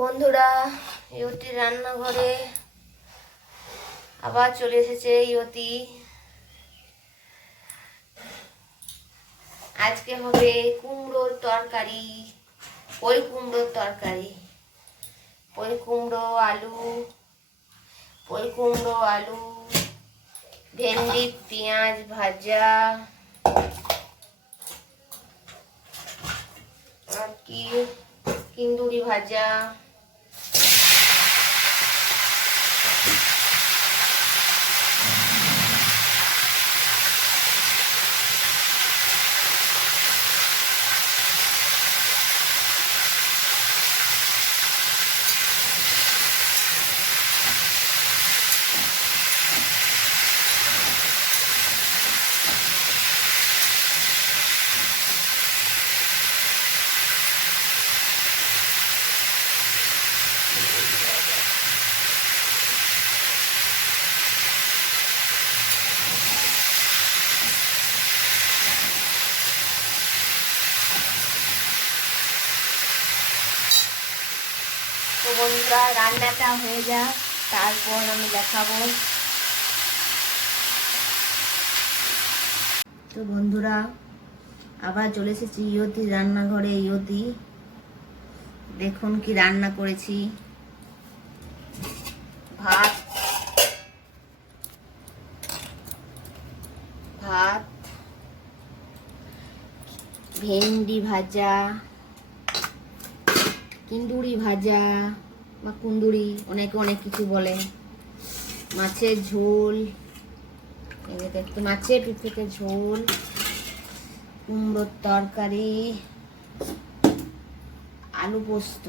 বন্ধুরা, ইয়তি রান্নাঘরে আবার চলে এসেছে ইয়তি। আজকে হবে কুমড়োর তরকারি, পই কুমড়োর তরকারি। পই কুমড়ো আলু, ভেন্ডি পেঁয়াজ ভাজা, আর কি কিন্দুরি ভাজা। তো বন্ধুরা, রান্নাটা হয়ে যাক, তারপর আমি দেখাবো। তো বন্ধুরা, আবার চলে এসেছি ইয়তি রান্নাঘরে। ইয়তি, দেখুন কি রান্না করেছি। ভাত, ভেন্ডি ভাজা, কিন্দুরি ভাজা বা কুন্দুরি, অনেকে অনেক কিছু বলে, মাছের ঝোল, একটু মাছের পিঠে ঝোল, কুমড়োর তরকারি, আলু পোস্ত।